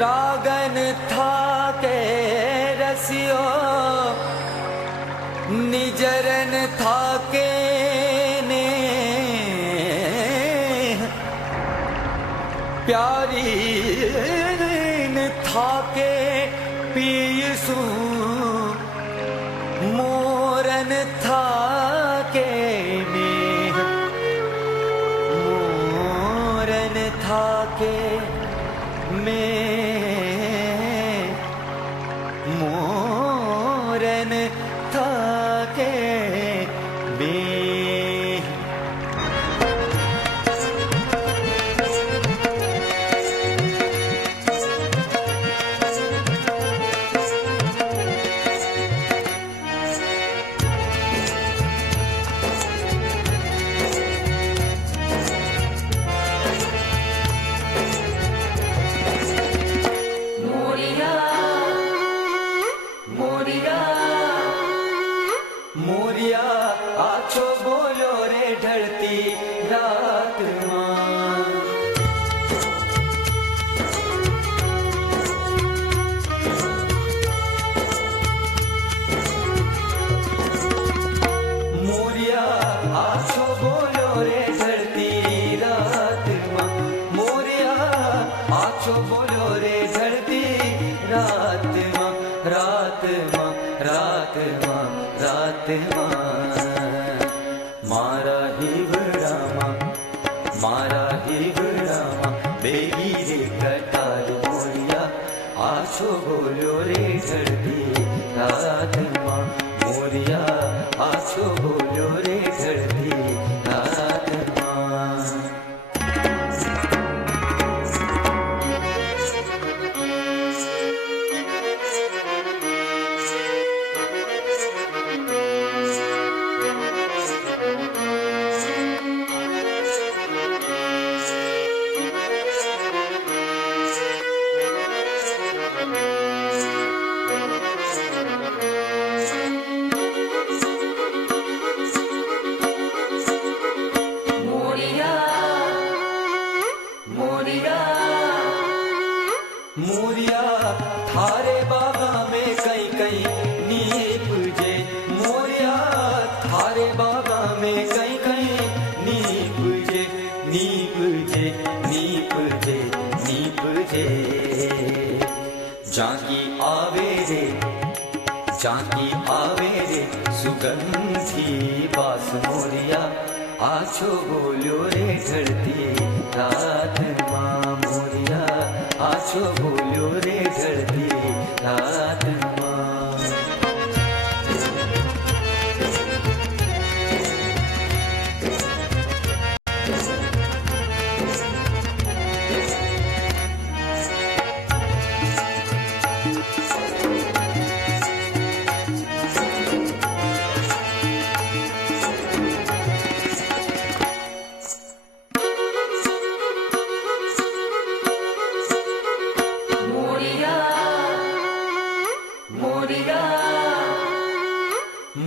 रागन था के रसियो निजरन था के ने प्यारी था के पीसू मोरन था के ने मोरन था के में मोरन था के में मोरिया आछो बोलो रे ढलती रात मां मोरिया आछो बोलो रे ढलती रात मां मोरिया आछो बोलो रे ढलती रात मां रात मां रात मां रात मां मारा हिवड़ामा बेगी रे कटार मोरिया आछो बोलो रे ढलती रात मां मोरिया आछो बोलो रे ढलती रात मां मोरिया थारे बागा में कई कई नीप जे मोरिया थारे बागा में कई कई नीप जे नीप जे नीप जे नीप जे जाकी आवे रे सुगंधी बास मोरिया आछो बोलो रे ढलती रात मां मोरिया आछो बोलो रे ढलती रात मां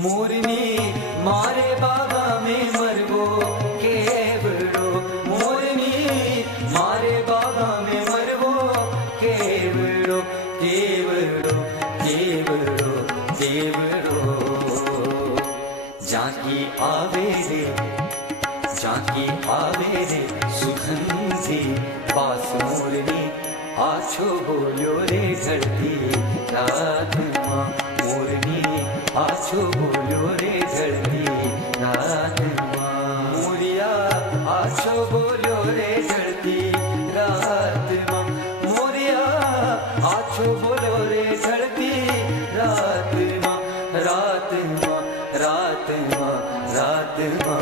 मोरनी मारे बागा में मरगो केवड़ो मोरनी मारे बागा में मरगो केवड़ो केवड़ो केवड़ो केवड़ो जाकी आवे रे सुगंधी बास मोरनी आछो बोलो रे ढलती रात मां मोरनी आछो बोलो रे ढलती रात मां मोरिया आछो बोलो रे ढलती रात मां मोरिया आछो बोलो रे ढलती रात मां रात मां रात मां रात मां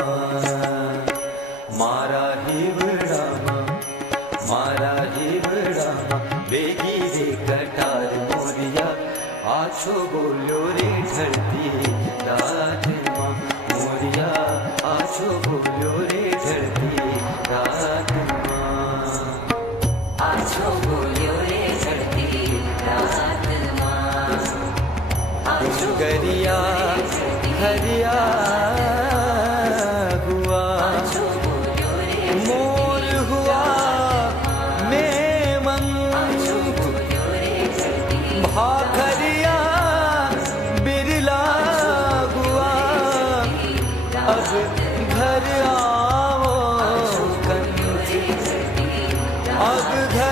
मारा हिवड़ामा बेगी रे कटार मोरिया आछो बोलो रे ढलती रात मां मोरिया आछो बोल्यो रे ढळती रात मां, आछो बोल्यो रे ढळती रात मां, आछो गरिया हरिया हुआ, आछो बोल्यो रे मोर हुआ मेमन, आछो बोल्यो रे ढळती भाखरिया बिरला हुआ, अब घर आओ कंठी, अब घर